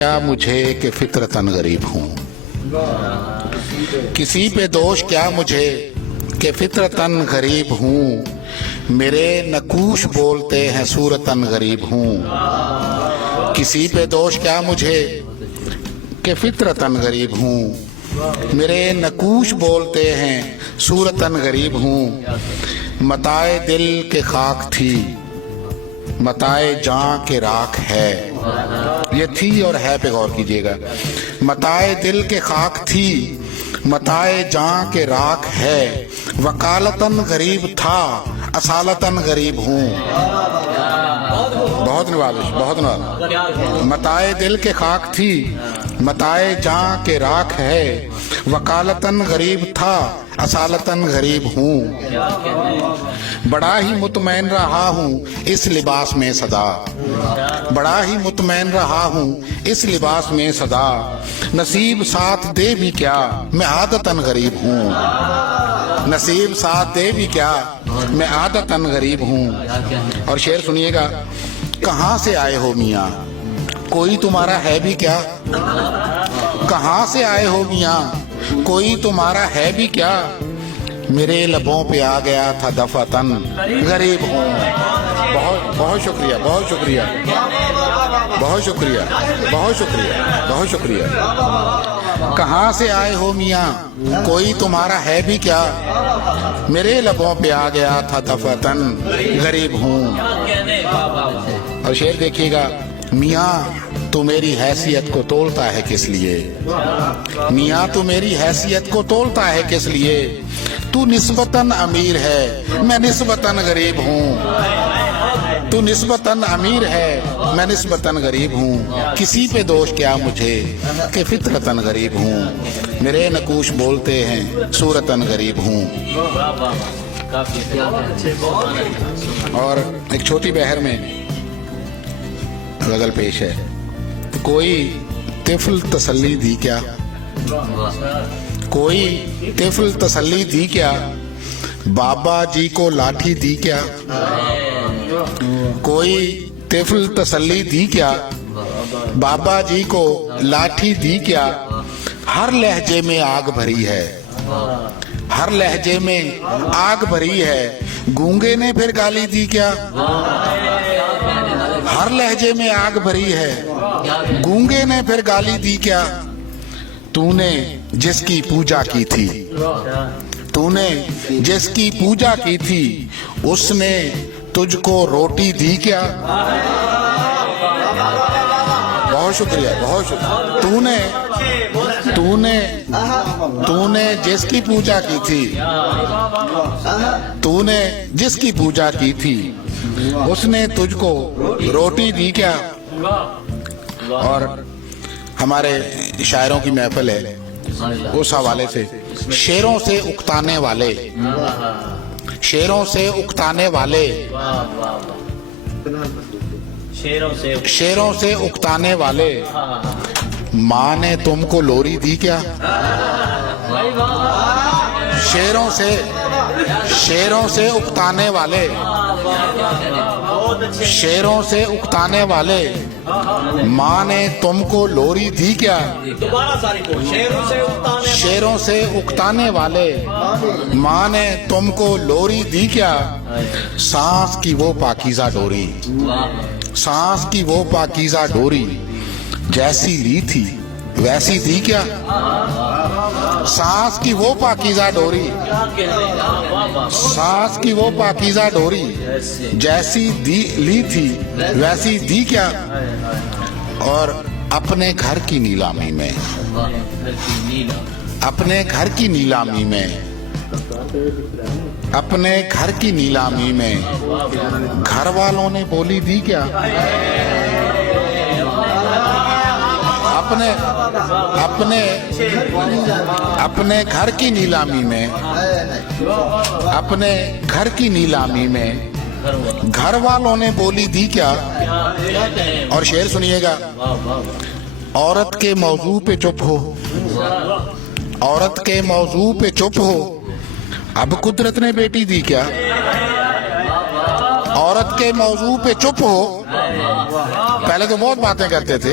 کیا مجھے کہ فطرتاً غریب ہوں، کسی پہ دوش کیا مجھے کہ فطرتاً غریب ہوں، میرے نقوش بولتے ہیں صورتاً غریب ہوں، کسی پہ دوش کیا مجھے کہ فطرتاً غریب ہوں، میرے نقوش بولتے ہیں صورتاً غریب ہوں، متاع دل کے خاک تھی متاع جاں کے راکھ ہے، یہ تھی اور ہے پہ غور کیجئے گا، متاع دل کے خاک تھی متاع جاں کے راکھ ہے، وکالتاً غریب تھا اصالتاً غریب ہوں، بہت نوازش بہت نوازش، متاع دل کے خاک تھی متاع جاں کے راکھ ہے، وکالتاً غریب تھا اصالتاً غریب ہوں، بڑا ہی مطمئن رہا ہوں اس لباس میں سدا، بڑا ہی مطمئن رہا ہوں اس لباس میں سدا، نصیب ساتھ دے بھی کیا میں عادتاً غریب ہوں، نصیب ساتھ دے بھی کیا میں عادتاً غریب ہوں، اور شعر سنیے گا، کہاں سے آئے ہو میاں کوئی تمہارا ہے بھی کیا، کہاں سے آئے ہو میاں کوئی تمہارا ہے بھی کیا، میرے لبوں پہ آ گیا تھا دفعتاً غریب ہوں، بہت شکریہ بہت شکریہ بہت شکریہ بہت شکریہ بہت شکریہ، کہاں سے آئے ہو میاں کوئی تمہارا ہے بھی کیا، میرے لبوں پہ آ گیا تھا دفعتاً غریب ہوں، اور شعر دیکھیے گا، میاں تو میری حیثیت کو تولتا ہے کس لیے، میاں تو میری حیثیت کو تولتا ہے کس لیے، تو نسبتاً امیر ہے میں نسبتاً غریب ہوں، تو نسبتاً امیر ہے میں نسبتاً غریب ہوں، کسی پہ دوش کیا مجھے کہ فطرتاً غریب ہوں، میرے نقوش بولتے ہیں صورتاً غریب ہوں، اور ایک چھوٹی بہر میں غزل پیش ہے، کوئی طفل تسلی دی کیا، کوئی طفل تسلی دی کیا، بابا جی کو لاٹھی دی کیا، کوئی طفل تسلی دی کیا، بابا جی کو لاٹھی دی کیا، ہر لہجے میں آگ بھری ہے، ہر لہجے میں آگ بھری ہے، گونگے نے پھر گالی دی کیا، ہر لہجے میں آگ بھری ہے، گونگے نے پھر گالی دی کیا، تو نے جس کی پوجا کی تھی، تو نے جس کی پوجا کی تھی، اس نے تجھ کو روٹی دی کیا، بہت شکریہ بہت شکریہ، تو نے جس کی پوجا کی تھی، تو نے جس کی پوجا کی تھی، اس نے تجھ کو روٹی دی کیا، اور ہمارے شاعروں کی محفل ہے اس حوالے سے، شعروں سے اکتانے والے، شعروں سے اکتانے والے، شعروں سے اکتانے والے، ماں نے تم کو لوری دی کیا، شعروں سے اکتانے والے، شعروں سے اکتانے والے، ماں نے تم کو لوری دی کیا، شعروں سے اکتانے والے، ماں نے تم کو لوری دی کیا، سانس کی وہ پاکیزہ ڈوری، سانس کی وہ پاکیزہ ڈوری، جیسی لی تھی ویسی دی کیا، سانس کی وہ پاکیزہ ڈوری، سانس کی وہ پاکیزہ ڈوری، جیسی لی تھی ویسی دی کیا، اور اپنے گھر کی نیلامی میں، اپنے گھر کی نیلامی میں، اپنے گھر کی نیلامی میں، گھر والوں نے بولی دی کیا، اپنے گھر کی نیلامی میں، اپنے گھر کی نیلامی میں، گھر والوں نے بولی دی کیا، اور شعر سنیے گا، عورت کے موضوع پہ چپ ہو، عورت کے موضوع پہ چپ ہو، اب قدرت نے بیٹی دی کیا، عورت کے موضوع پہ چپ ہو، پہلے تو بہت باتیں کرتے تھے،